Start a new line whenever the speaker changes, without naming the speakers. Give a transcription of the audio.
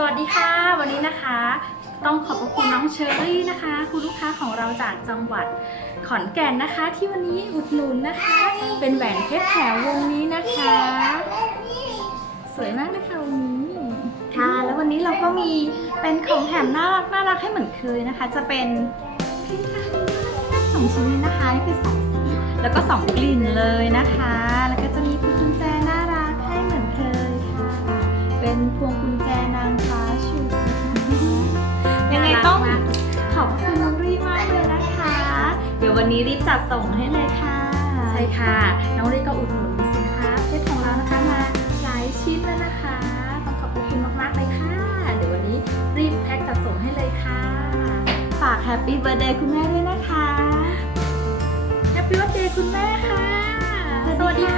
สวัสดีค่ะ วันนี้นะคะ ต้องขอบพระคุณน้องเชอรี่นะคะ คุณลูกค้าของเราจากจังหวัดขอนแก่นนะคะ ที่วันนี้อุดหนุนนะคะ เป็นแหวนเพชรแถววงนี้นะคะ สวยมากเลยค่ะวันนี้ค่ะ แล้ววันนี้เราก็มีเป็นของแถมน่ารักน่ารักให้เหมือนเคยนะคะ จะเป็นสองชิ้นนี้นะคะนี่คือสองสีแล้วก็สองกลิ่นเลยนะคะ เป็นพวงกุญแจนางฟ้าชูยังไงต้องขอบคุณน้องรีมากเลยนะคะ เดี๋ยววันนี้รีบจัดส่งให้เลยค่ะ ใช่ค่ะ น้องรีก็อุดหนุนสินค้าเพชรของเรานะคะมาหลายชิ้นแล้วนะคะ ต้องขอบคุณมากๆเลยค่ะ เดี๋ยววันนี้รีบแพ็คจัดส่งให้เลยค่ะ ฝากแฮปปี้เบ t ร์ a เดย์คุณแม่ด้วยนะคะ แฮปปี้ i r t h d เดย์คุณแม่ค่ะ สวัสดีค่ะ